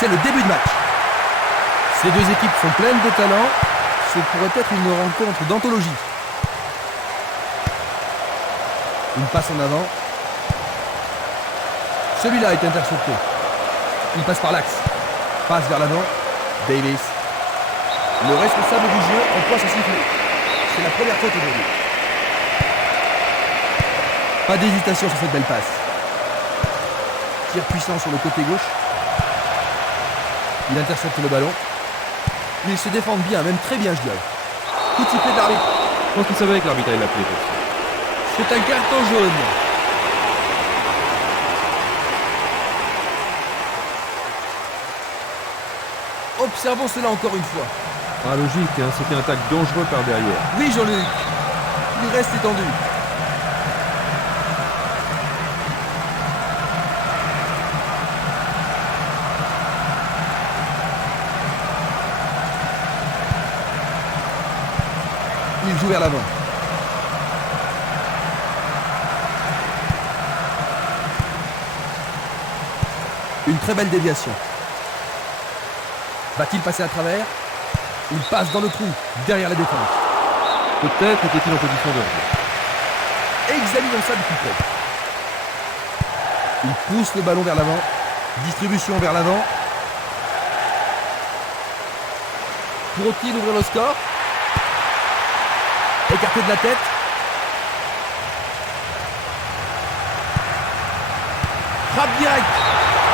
C'est le début de match. Ces deux équipes sont pleines de talent. Ce pourrait être une rencontre d'anthologie. Une passe en avant. Celui-là est intercepté. Il passe par l'axe. Passe vers l'avant. Davis. Le responsable du jeu emploie son sifflet. C'est la première faute aujourd'hui. Pas d'hésitation sur cette belle passe. Tir puissant sur le côté gauche. Il intercepte le ballon. Ils se défendent bien, même très bien, je dirais. Coup de sifflet de l'arbitre. Je pense qu'il savait que l'arbitre allait l'appeler. C'est un carton jaune. Observons cela encore une fois. Ah, logique, hein, c'était un tacle dangereux par derrière. Oui, Jean-Luc. Il reste étendu. Il joue vers l'avant. Une très belle déviation. Va-t-il passer à travers? Il passe dans le trou, derrière la défense. Peut-être était-il en position de jeu. Examinons ça de plus près. Il pousse le ballon vers l'avant. Distribution vers l'avant. Pourrait-il ouvrir le score? Écarté de la tête. Frappe directe.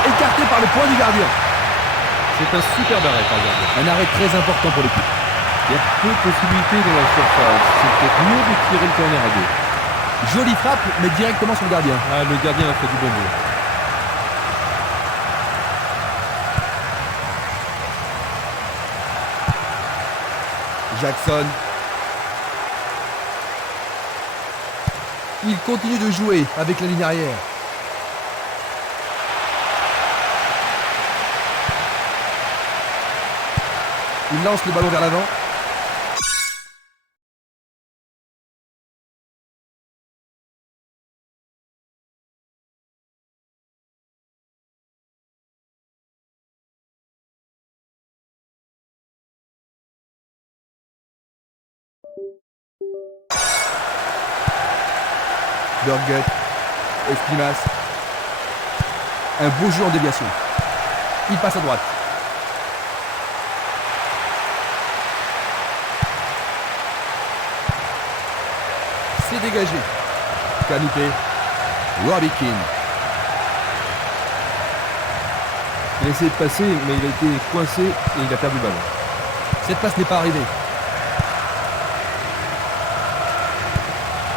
Écarté par le point du gardien. C'est un super arrêt par le gardien. Un arrêt très important pour l'équipe. Il y a peu de possibilités dans la surface. C'est peut-être mieux de tirer le corner à deux. Jolie frappe, mais directement sur le gardien. Ah, le gardien a fait du bon boulot. Jackson. Il continue de jouer avec la ligne arrière. Il lance le ballon vers l'avant. Burgut. Espinas. Un beau jeu en déviation. Il passe à droite. C'est dégagé. Canouté. Robbie Keane. Il a essayé de passer, mais il a été coincé et il a perdu le ballon. Cette passe n'est pas arrivée.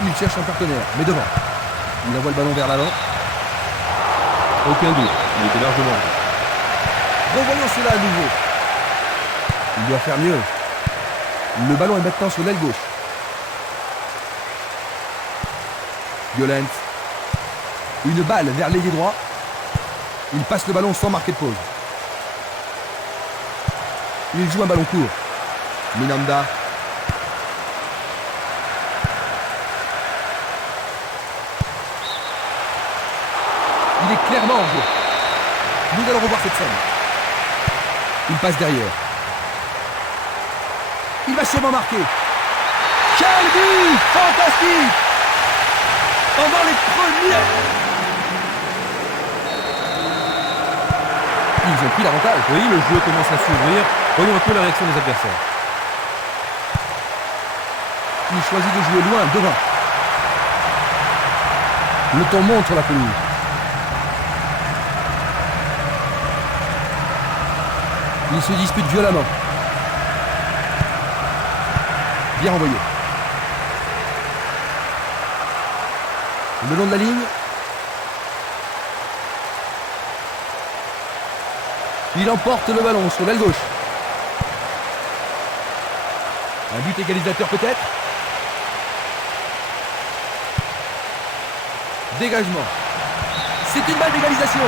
Il cherche un partenaire, mais devant. Il envoie le ballon vers l'avant. Aucun doute, il était largement. Revoyons cela à nouveau. Il doit faire mieux. Le ballon est maintenant sur l'aile gauche. Violent. Une balle vers l'ailier droit. Il passe le ballon sans marquer de pause. Il joue un ballon court. Minanda. Il est clairement en jeu. Nous allons revoir cette scène. Il passe derrière. Il va sûrement marquer. Quel but fantastique! Pendant les premiers... Ils ont pris l'avantage. Oui, le jeu commence à s'ouvrir. Voyons un peu la réaction des adversaires. Il choisit de jouer loin, devant. Le temps monte sur la pelouse. Ils se disputent violemment. Bien envoyé. Le long de la ligne. Il emporte le ballon sur l'aile gauche. Un but égalisateur peut-être. Dégagement. C'est une balle d'égalisation.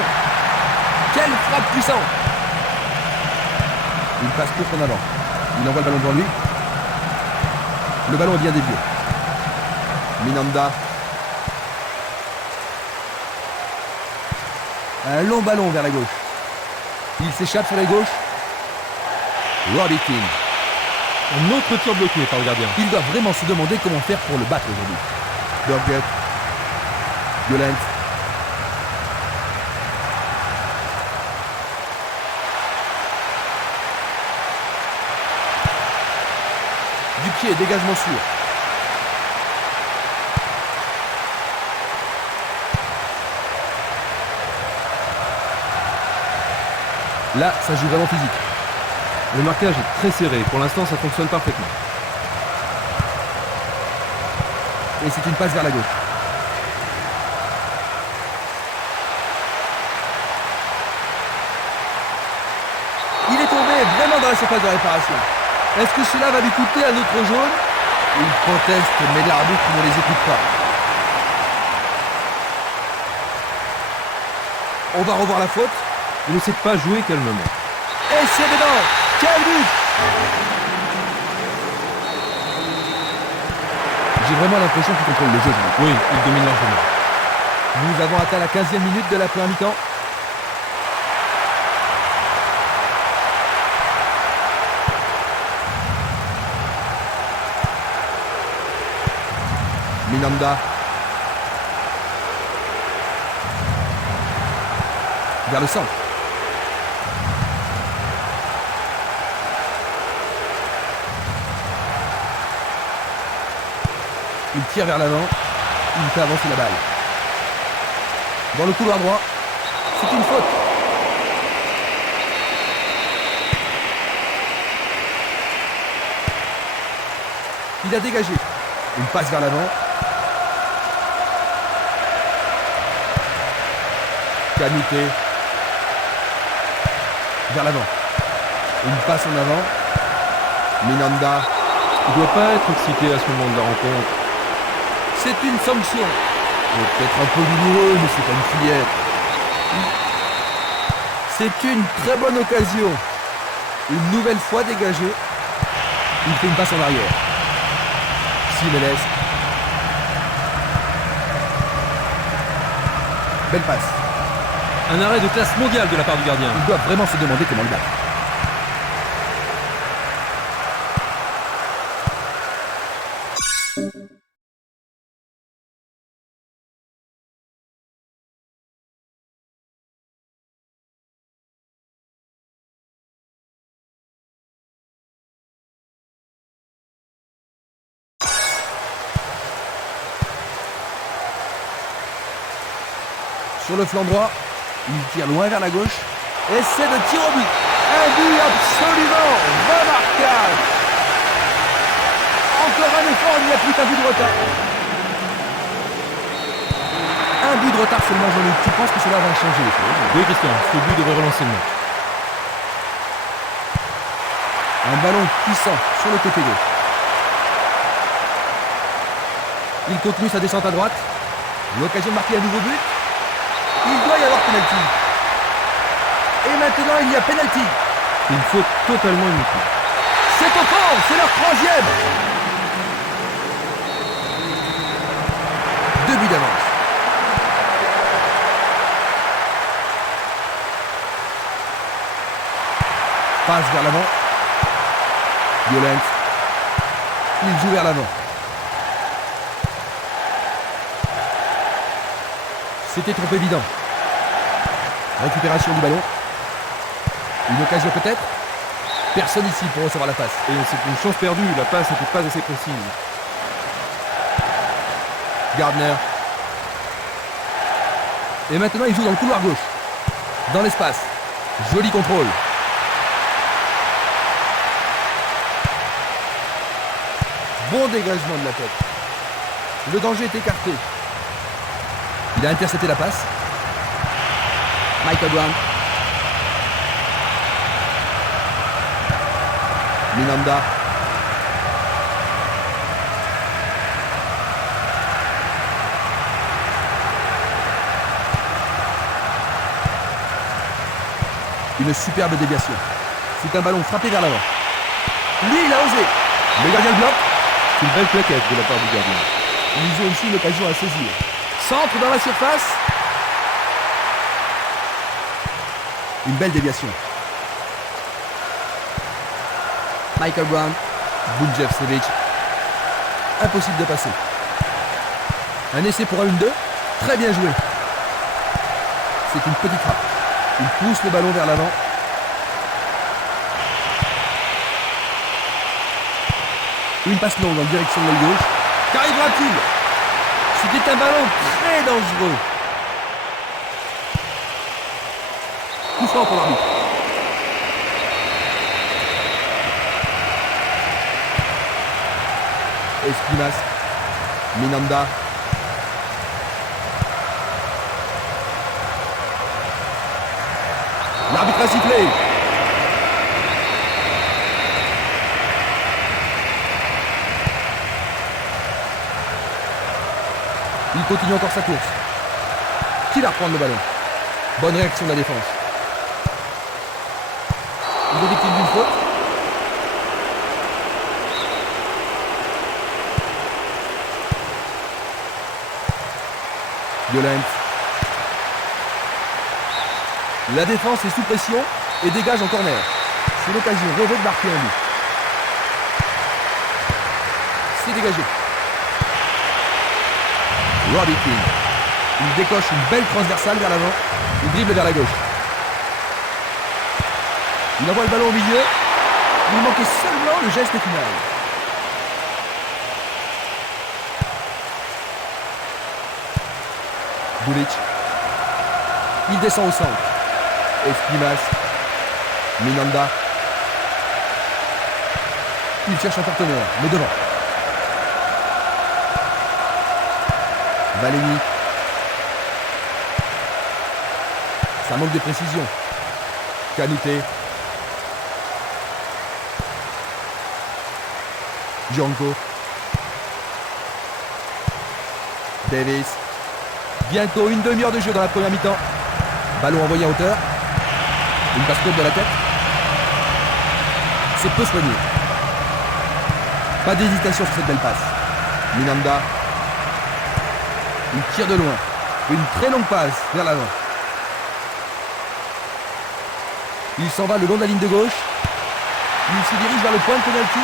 Quelle frappe puissante. Il passe court en avant. Il envoie le ballon devant lui. Le ballon est bien dévié. Minanda. Un long ballon vers la gauche. Il s'échappe sur la gauche. Robbie King. Un autre tir bloqué par le gardien. Il doit vraiment se demander comment faire pour le battre aujourd'hui. Burgett. Violent. Du pied, dégagement sûr. Là, ça joue vraiment physique. Le marquage est très serré. Pour l'instant, ça fonctionne parfaitement. Et c'est une passe vers la gauche. Il est tombé vraiment dans la surface de réparation. Est-ce que cela va lui coûter un autre jaune? Il proteste, mais l'arbitre ne les écoute pas. On va revoir la faute. Il ne sait pas jouer calmement. Et c'est dedans. Quel but! J'ai vraiment l'impression qu'il contrôle le jeu. Oui, il domine largement. Nous avons atteint la 15e minute de la première mi-temps. Minanda. Vers le centre. Il tire vers l'avant. Il fait avancer la balle. Dans le couloir droit. C'est une faute. Il a dégagé. Une passe vers l'avant. Canité. Vers l'avant. Une passe en avant. Minanda. Il ne doit pas être excité à ce moment de la rencontre. C'est une sanction. Peut-être un peu douloureux, mais c'est pas une fillette. C'est une très bonne occasion. Une nouvelle fois dégagée. Il fait une passe en arrière. Simenes. Belle passe. Un arrêt de classe mondiale de la part du gardien. Il doit vraiment se demander comment le battre. Sur le flanc droit, il tire loin vers la gauche. Essai de tir au but. Un but absolument remarquable. Encore un effort, il n'y a plus qu'un but de retard. Un but de retard seulement, Jean-Luc. Tu penses que cela va changer les choses? Oui, Christian, ce but devrait relancer le match. Un ballon puissant sur le côté gauche. Il continue sa descente à droite. L'occasion de marquer un nouveau but. Il doit y avoir penalty. Et maintenant, il y a penalty. C'est une faute totalement inutile. C'est au fond, c'est leur troisième. 2 buts d'avance. Passe vers l'avant. Violent. Il joue vers l'avant. C'était trop évident. Récupération du ballon. Une occasion peut-être. Personne ici pour recevoir la passe. Et c'est une chance perdue, la passe n'était pas assez précise. Gardner. Et maintenant il joue dans le couloir gauche. Dans l'espace. Joli contrôle. Bon dégagement de la tête. Le danger est écarté. Il a intercepté la passe. Michael Brown. Minanda. Une superbe déviation. C'est un ballon frappé vers l'avant. Lui, il a osé. Le gardien le bloque. C'est une belle plaquette de la part du gardien. Ils ont aussi une occasion à saisir. Centre dans la surface. Une belle déviation. Michael Brown. Bunjevcevic. Impossible de passer. Un essai pour un 1-2. Très bien joué. C'est une petite frappe. Il pousse le ballon vers l'avant. Une passe longue en direction de l'aile gauche. Qu'arrivera-t-il? C'était un ballon très dangereux. Coup franc pour l'arbitre. Espinas. Minanda. L'arbitre a sifflé. Il continue encore sa course. Qui va reprendre le ballon? Bonne réaction de la défense. Il est victime d'une faute. Violent. La défense est sous pression et dégage en corner. C'est l'occasion rêvée de marquer un but. C'est dégagé. Robbie King. Il décoche une belle transversale vers l'avant. Il dribble vers la gauche. Il envoie le ballon au milieu. Il manquait seulement le geste final. Bulic. Il descend au centre. Espinas. Minanda. Il cherche un partenaire, mais devant. Valeni. Ça manque de précision. Kanouté. Django. Davis. Bientôt une demi-heure de jeu dans la première mi-temps. Ballon envoyé en hauteur. Une passe courte de la tête. C'est peu soigné. Pas d'hésitation sur cette belle passe. Minanda. Il tire de loin. Une très longue passe vers l'avant. Il s'en va le long de la ligne de gauche. Il se dirige vers le point de pénalty.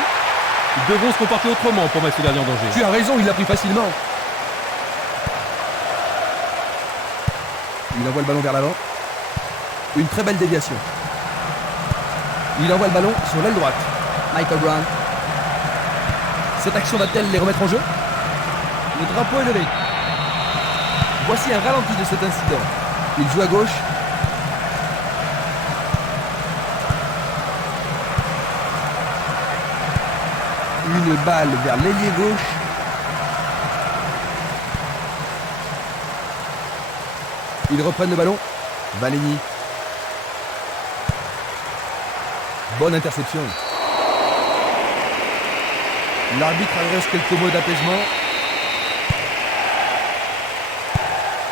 Ils devront se comporter autrement pour mettre ce gardien en danger. Tu as raison, il l'a pris facilement. Il envoie le ballon vers l'avant. Une très belle déviation. Il envoie le ballon sur l'aile droite. Michael Brown. Cette action va-t-elle les remettre en jeu? Le drapeau est levé. Voici un ralenti de cet incident. Il joue à gauche. Une balle vers l'ailier gauche. Ils reprennent le ballon. Valeni. Bonne interception. L'arbitre adresse quelques mots d'apaisement.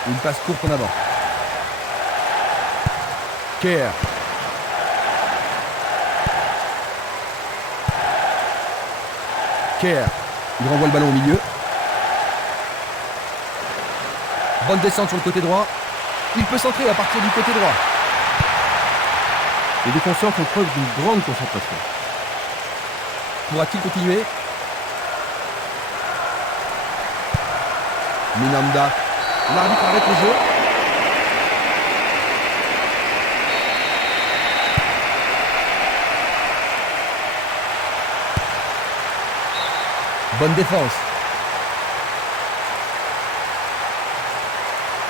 Une passe courte en avant. Kerr. Kerr. Il renvoie le ballon au milieu. Bonne descente sur le côté droit. Il peut centrer à partir du côté droit. Les défenseurs font preuve d'une grande concentration. Pourra-t-il continuer? Minanda. L'arbitre arrête le jeu. Bonne défense.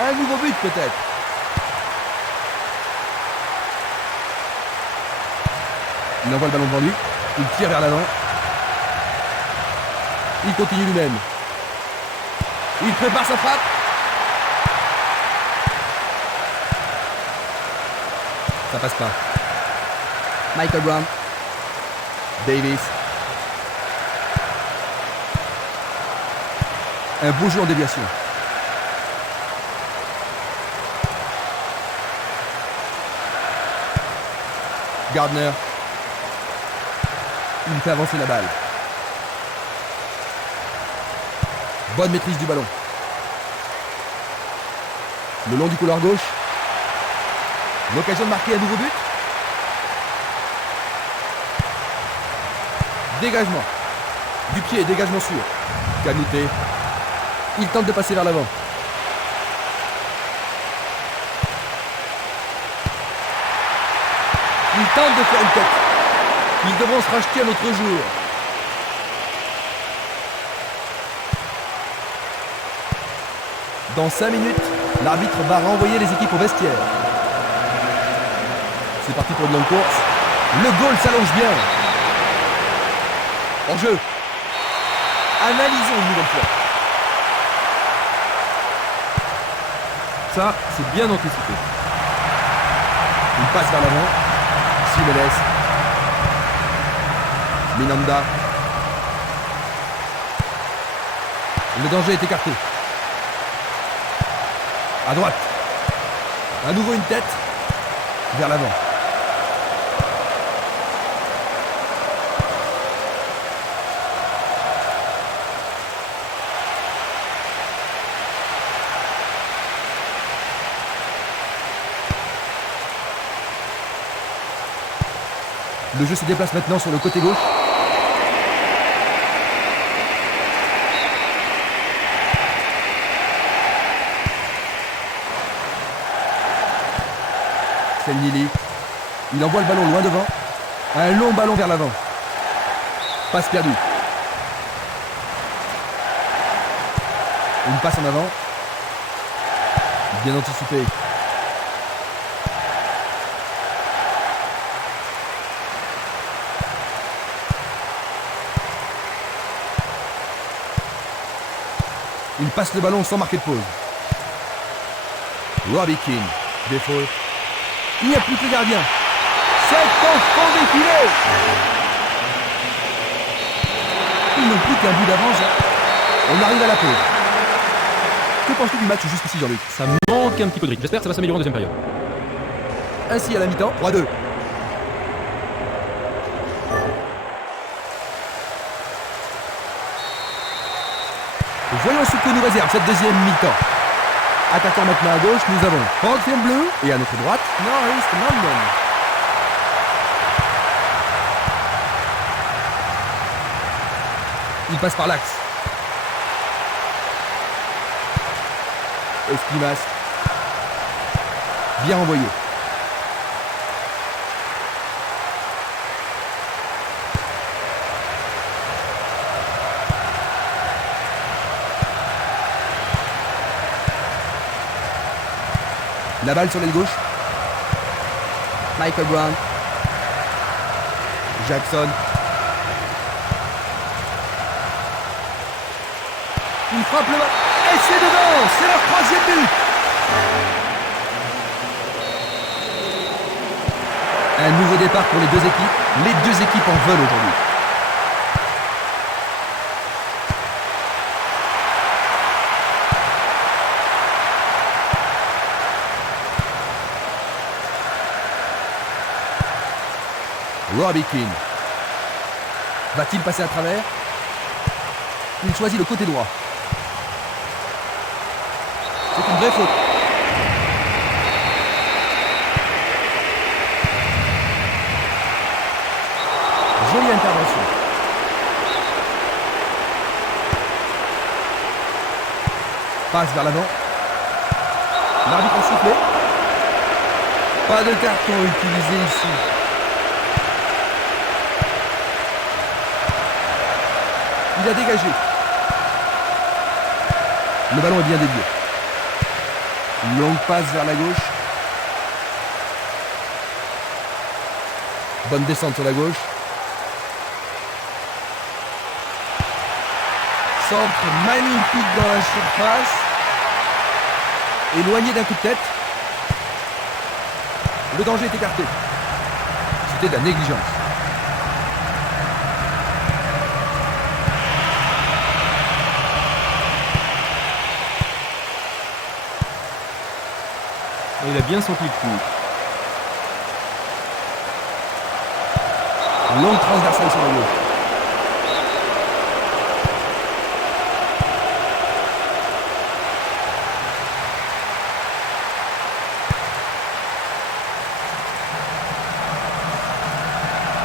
Un nouveau but peut-être. Il envoie le ballon devant lui. Il tire vers l'avant. Il continue lui-même. Il prépare sa frappe. Ça passe pas. Michael Brown. Davis. Un beau jeu en déviation. Gardner. Il fait avancer la balle. Bonne maîtrise du ballon. Le long du couloir gauche. L'occasion de marquer un nouveau but. Dégagement. Du pied, dégagement sûr. Canouté. Il tente de passer vers l'avant. Il tente de faire une tête. Ils devront se racheter un autre jour. Dans 5 minutes, l'arbitre va renvoyer les équipes au vestiaire. C'est parti pour une longue course. Le goal s'allonge bien. En jeu. Analysons une nouvelle fois. Ça, c'est bien anticipé. Il passe vers l'avant. Jiménez. Minanda. Le danger est écarté. À droite. À nouveau une tête. Vers l'avant. Le jeu se déplace maintenant sur le côté gauche. Selnili. Il envoie le ballon loin devant. Un long ballon vers l'avant. Passe perdue. Une passe en avant. Bien anticipé. Il passe le ballon sans marquer de pause. Robbie Keane. Défaut. Il n'y a plus que le gardien. C'est en fond des filets. Ils n'ont plus qu'un but d'avance. On arrive à la pause. Que penses-tu du match jusqu'ici, Jean-Luc? Ça manque un petit peu de rythme. J'espère que ça va s'améliorer en deuxième période. Ainsi à la mi-temps, 3-2. Voyons ce que nous réserve cette deuxième mi-temps. Attaquant maintenant à gauche, nous avons Hawthorne Blue et à notre droite, North London. Il passe par l'axe. Espimas. Bien envoyé. La balle sur l'aile gauche. Michael Brown. Jackson. Il frappe le ballon. Et c'est dedans. C'est leur troisième but. Un nouveau départ pour les deux équipes. Les deux équipes en veulent aujourd'hui. Robbie Keane. Va-t-il passer à travers? Il choisit le côté droit. C'est une vraie faute. Jolie intervention. Passe vers l'avant. L'arbitre a sifflé. Pas de carton utilisé ici. Il a dégagé. Le ballon est bien dévié. Une longue passe vers la gauche. Bonne descente sur la gauche. Centre magnifique dans la surface. Éloigné d'un coup de tête. Le danger est écarté. C'était de la négligence. Il a bien senti le coup. Longue transversale sur la gauche.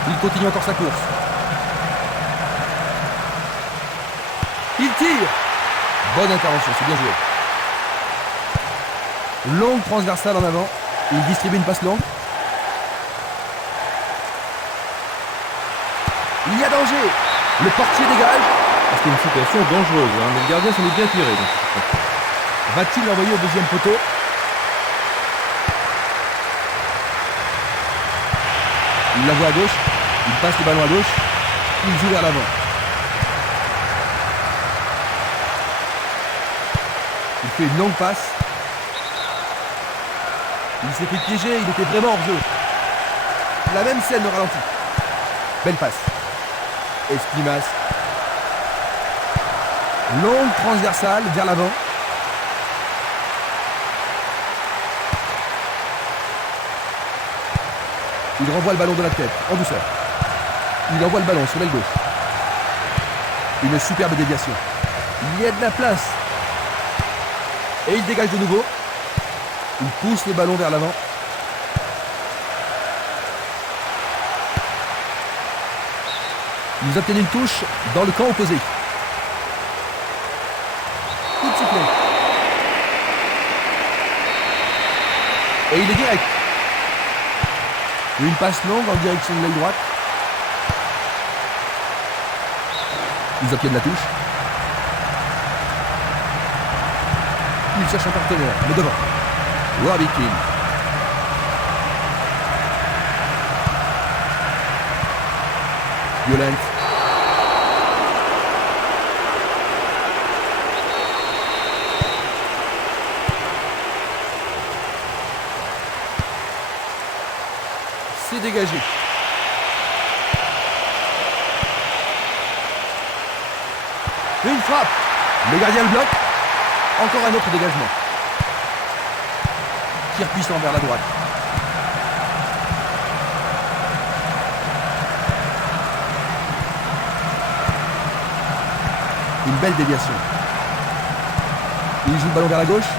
Il continue encore sa course. Il tire. Bonne intervention, c'est bien joué. Longue transversale en avant. Il distribue une passe longue. Il y a danger. Le portier dégage. C'est une situation dangereuse, hein, mais le gardien s'en est bien tiré. Va-t-il l'envoyer au deuxième poteau? Il la voit à gauche. Il passe le ballon à gauche. Il joue vers l'avant. Il fait une longue passe. Il s'est fait piéger, il était vraiment hors jeu. La même scène au ralenti. Belle passe. Esquimas. Longue transversale vers l'avant. Il renvoie le ballon de la tête, en douceur. Il envoie le ballon sur l'aile gauche. Une superbe déviation. Il y a de la place. Et il dégage de nouveau. Il pousse le ballon vers l'avant. Ils obtiennent une touche dans le camp opposé. Coup de sifflet. Et il est direct. Une passe longue en direction de l'aile droite. Ils obtiennent la touche. Il cherche un partenaire, mais devant. Robbie Keane. Violent. C'est dégagé. Une frappe. Le gardien le bloque. Encore un autre dégagement. Tir puissant vers la droite. Une belle déviation. Il joue le ballon vers la gauche.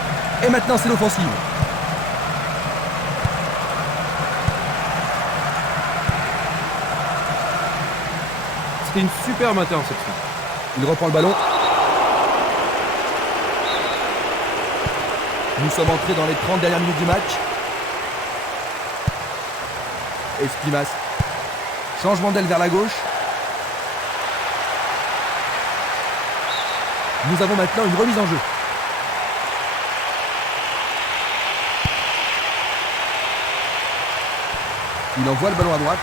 Et maintenant c'est l'offensive. C'était une superbe interception. Il reprend le ballon. Nous sommes entrés dans les 30 dernières minutes du match. Esquimas. Changement d'aile vers la gauche. Nous avons maintenant une remise en jeu. Il envoie le ballon à droite.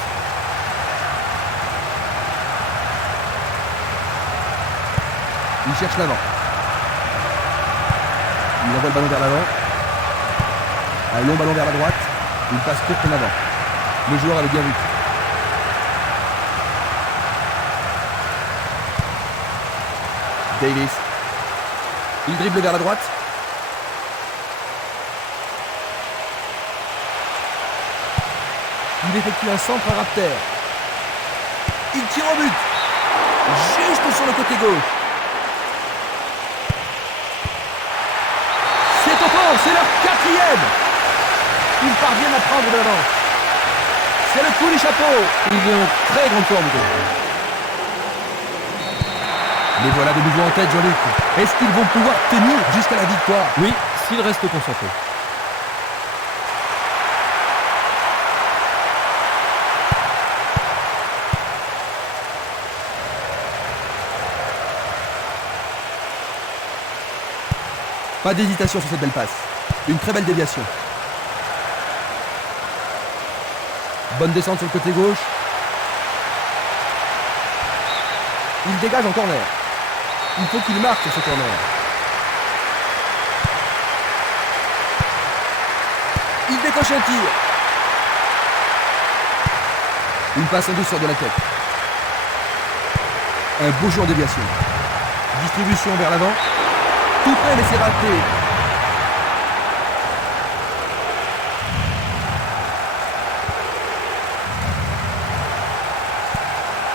Il cherche l'avant. Il envoie le ballon vers l'avant. Un long ballon vers la droite. Une passe courte en avant. Le joueur avait bien vu. Davis. Il dribble vers la droite. Il effectue un centre à Raptor. Il tire au but. Juste sur le côté gauche. C'est au fond, c'est leur quatrième. Ils parviennent à prendre de l'avance. C'est le coup du chapeau. Il est en très grande forme. Les voilà de nouveau en tête, Jean-Luc. Est-ce qu'ils vont pouvoir tenir jusqu'à la victoire? Oui, s'ils restent concentrés. Pas d'hésitation sur cette belle passe. Une très belle déviation. Bonne descente sur le côté gauche. Il dégage en corner. Il faut qu'il marque sur ce corner. Il décoche un tir. Une passe en douceur de la tête. Un beau jeu en déviation. Distribution vers l'avant. Tout près, mais c'est raté.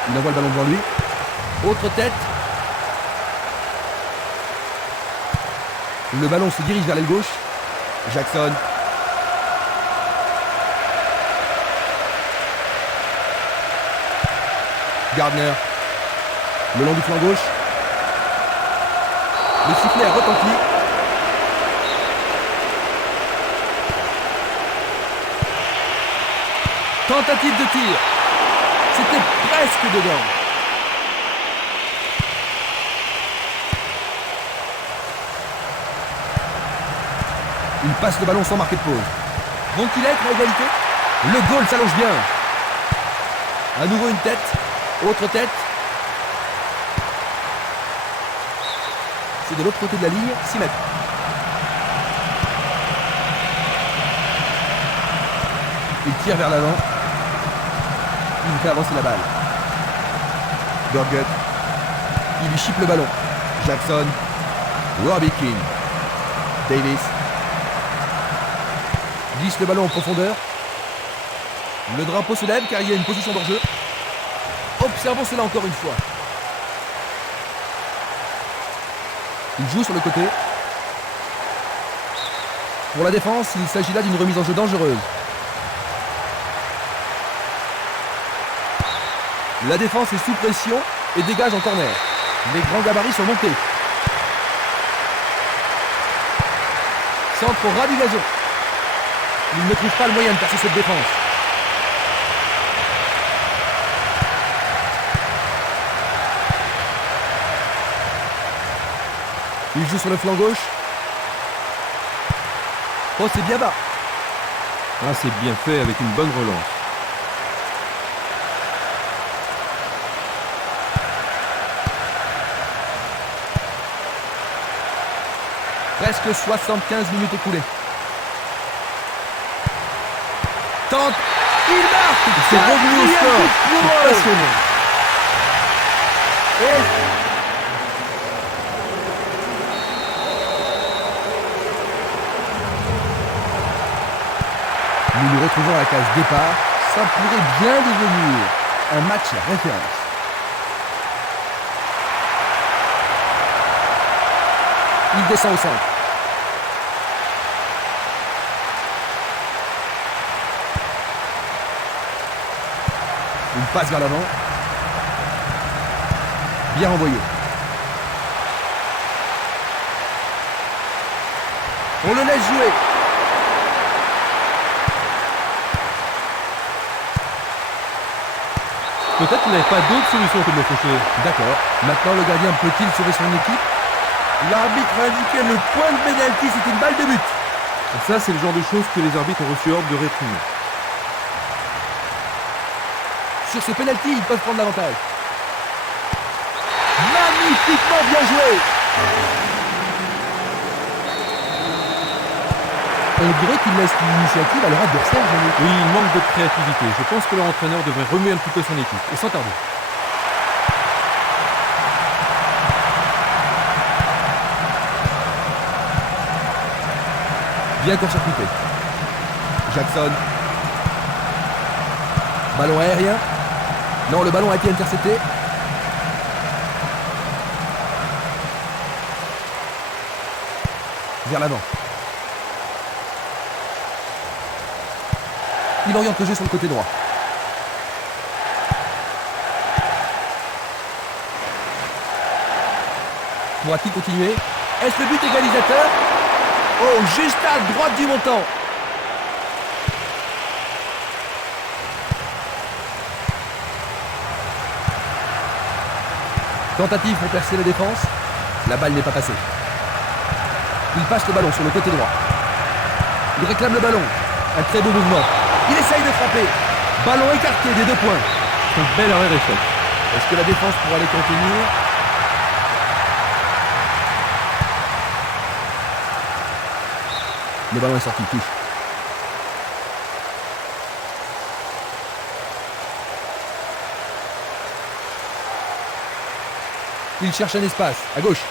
Il envoie le ballon devant lui. Autre tête. Le ballon se dirige vers l'aile gauche. Jackson. Gardner. Le long du flanc gauche. Le sifflet a retenti. Tentative de tir. C'était presque dedans. Il passe le ballon sans marquer de pause. Vont-ils être à égalité? Le goal s'allonge bien. À nouveau une tête. Autre tête. C'est de l'autre côté de la ligne, 6 mètres. Il tire vers l'avant. Il fait avancer la balle. Burgett. Il lui chippe le ballon. Jackson. Robbie King. Davis. Glisse le ballon en profondeur. Le drapeau se lève car il y a une position d'enjeu. Observons cela encore une fois. Il joue sur le côté. Pour la défense, il s'agit là d'une remise en jeu dangereuse. La défense est sous pression et dégage en corner. Les grands gabarits sont montés. Centre au ras du gazon. Il ne trouve pas le moyen de percer cette défense. Il joue sur le flanc gauche. Oh, c'est bien bas. Ah, c'est bien fait avec une bonne relance. Presque 75 minutes écoulées. Tente. Il marque. C'est revenu au score. C'est passionnant. Nous nous retrouvons à la case départ. Ça pourrait bien devenir un match à référence. Il descend au centre. Une passe vers l'avant. Bien envoyé. On le laisse jouer. Peut-être qu'il n'avait pas d'autre solution que de le faucher. D'accord. Maintenant, le gardien peut-il sauver son équipe? L'arbitre a indiqué le point de pénalty, c'est une balle de but. Et ça, c'est le genre de choses que les arbitres ont reçu ordre de réprimer. Sur ce pénalty, ils peuvent prendre l'avantage. Magnifiquement bien joué. On dirait qu'il laisse l'initiative à leur adversaire, Jean-Luc. Oui, il manque de créativité. Je pense que leur entraîneur devrait remuer un petit peu son équipe, et sans tarder. Bien court-circuité. Jackson. Ballon aérien. Non, le ballon a été intercepté. Vers l'avant. Il oriente le jeu sur le côté droit. Pourra-t-il continuer? Est-ce le but égalisateur? Oh, juste à droite du montant. Tentative pour percer la défense. La balle n'est pas passée. Il passe le ballon sur le côté droit. Il réclame le ballon. Un très beau mouvement. Il essaye de frapper. Ballon écarté des 2 points. Un bel arrêt échec. Est-ce que la défense pourra les contenir? Le ballon est sorti, touche. Il cherche un espace, à gauche.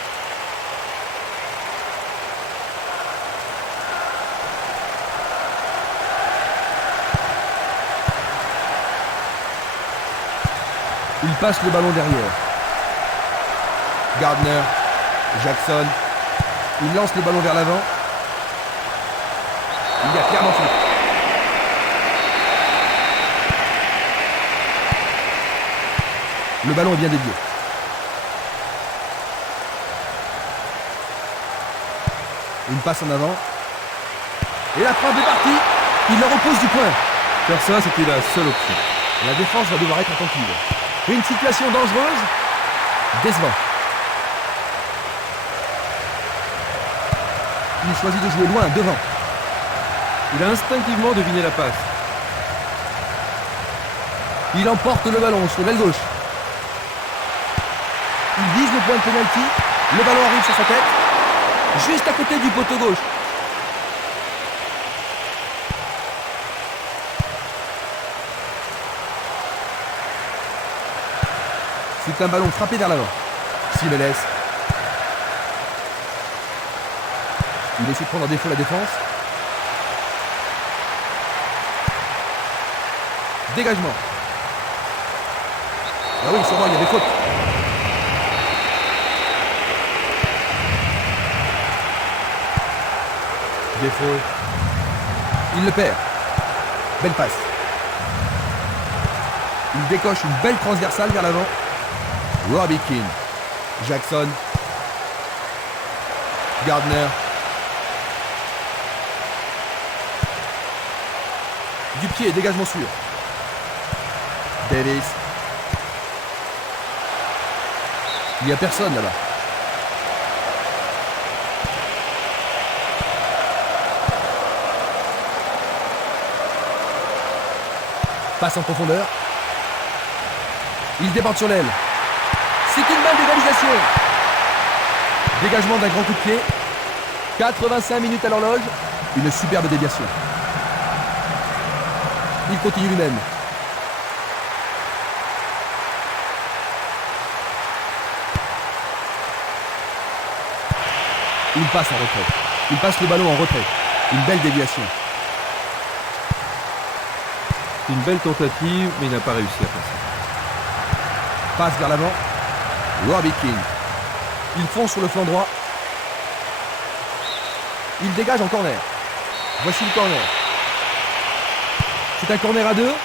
Il passe le ballon derrière. Gardner, Jackson. Il lance le ballon vers l'avant. Il y a clairement faute. Le ballon est bien dévié. Une passe en avant. Et la frappe est partie. Il leur oppose du point. Faire ça, c'était la seule option. La défense va devoir être attentive. Une situation dangereuse. Décevant. Il choisit de jouer loin, devant. Il a instinctivement deviné la passe. Il emporte le ballon sur l'aile gauche. Il vise le point de pénalty. Le ballon arrive sur sa tête. Juste à côté du poteau gauche. C'est un ballon frappé vers l'avant. Simeles. Il essaie de prendre en défaut la défense. Dégagement. Ah oui, sûrement, il y a des fautes. Défaut. Il le perd. Belle passe. Il décoche une belle transversale vers l'avant. Robbie Keane. Jackson. Gardner. Du pied, dégagement sûr. Davis. Il n'y a personne là-bas. Passe en profondeur. Il déborde sur l'aile. C'est une balle d'égalisation. Dégagement d'un grand coup de pied. 85 minutes à l'horloge. Une superbe déviation. Il continue lui-même. Il passe en retrait. Il passe le ballon en retrait. Une belle déviation. C'est une belle tentative, mais il n'a pas réussi à passer. Passe vers l'avant. Robbie Keane. Il fonce sur le flanc droit. Il dégage en corner. Voici le corner. C'est un corner à 2.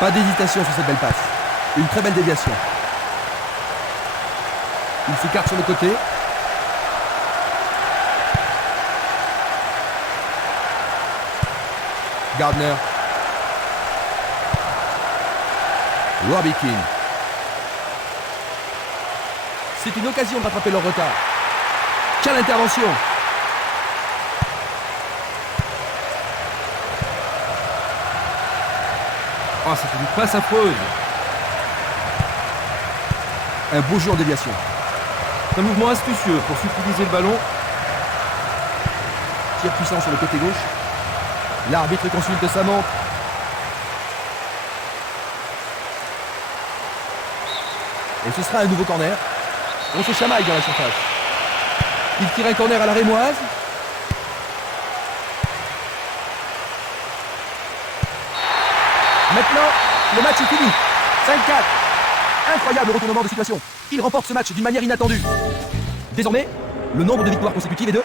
Pas d'hésitation sur cette belle passe. Une très belle déviation. Il s'écarte sur le côté. Gardner. Robbie Keane. C'est une occasion de rattraper leur retard. Quelle intervention! Oh, c'est une passe affreuse. Un beau jeu en déviation. C'est un mouvement astucieux pour subtiliser le ballon. Tir puissant sur le côté gauche. L'arbitre consulte sa montre. Et ce sera un nouveau corner. On se chamaille dans la surface. Il tire un corner à la rémoise. Maintenant, le match est fini. 5-4. Incroyable retournement de situation. Il remporte ce match d'une manière inattendue. Désormais, le nombre de victoires consécutives est de